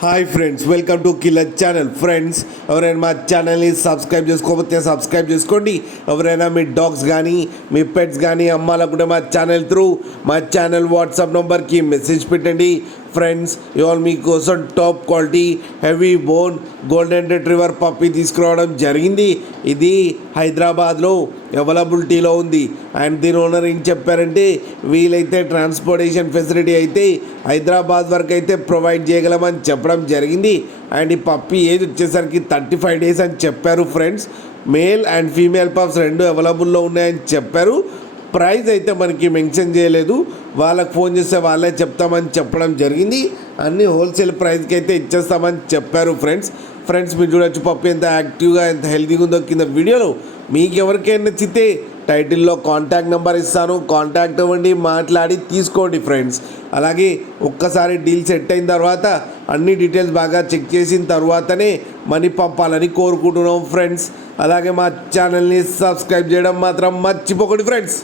Hi friends, welcome to killer channel. Friends, ఎవరైనా మా ఛానల్ని సబ్స్క్రైబ్ చేసుకోకపోతే సబ్స్క్రైబ్ చేసుకోండి. ఎవరైనా మీ డాగ్స్ కానీ మీ పెట్స్ కానీ అమ్మాలనుకుంటే మా ఛానల్ త్రూ మా ఛానల్ వాట్సాప్ నెంబర్కి మెసేజ్ పెట్టండి. ఫ్రెండ్స్, ఇవాళ మీకోసం top quality heavy bone golden retriever puppy తీసుకురావడం జరిగింది. ఇది హైదరాబాద్లో అవైలబిలిటీలో ఉంది. అండ్ దీని ఓనర్ ఏం చెప్పారంటే, వీలైతే ట్రాన్స్పోర్టేషన్ ఫెసిలిటీ అయితే హైదరాబాద్ వరకు అయితే ప్రొవైడ్ చేయగలమని చెప్పడం జరిగింది. అండ్ ఈ పప్పీ ఏజ్ వచ్చేసరికి 35 days అని చెప్పారు. Friends, male and female pups రెండు అవైలబుల్లో ఉన్నాయని చెప్పారు. ప్రైస్ అయితే మనకి మెన్షన్ చేయలేదు. వాళ్ళకి ఫోన్ చేస్తే వాళ్ళే చెప్తామని చెప్పడం జరిగింది. అన్ని హోల్సేల్ ప్రైస్కి అయితే ఇచ్చేస్తామని చెప్పారు. ఫ్రెండ్స్ మీరు చూడొచ్చు పప్పు ఎంత యాక్టివ్గా ఎంత హెల్తీగా ఉందో కింద వీడియోలో. మీకు ఎవరికైనా నచ్చితే టైటిల్లో కాంటాక్ట్ నెంబర్ ఇస్తాను, కాంటాక్ట్ అవ్వండి, మాట్లాడి తీసుకోండి. ఫ్రెండ్స్, అలాగే ఒక్కసారి డీల్ సెట్ అయిన తర్వాత అన్ని డీటెయిల్స్ బాగా చెక్ చేసిన తర్వాతనే మనీ పంపాలని కోరుకుంటున్నాం. ఫ్రెండ్స్, అలాగే మా ఛానల్ని సబ్స్క్రైబ్ చేయడం మాత్రం మర్చిపోకండి. ఫ్రెండ్స్.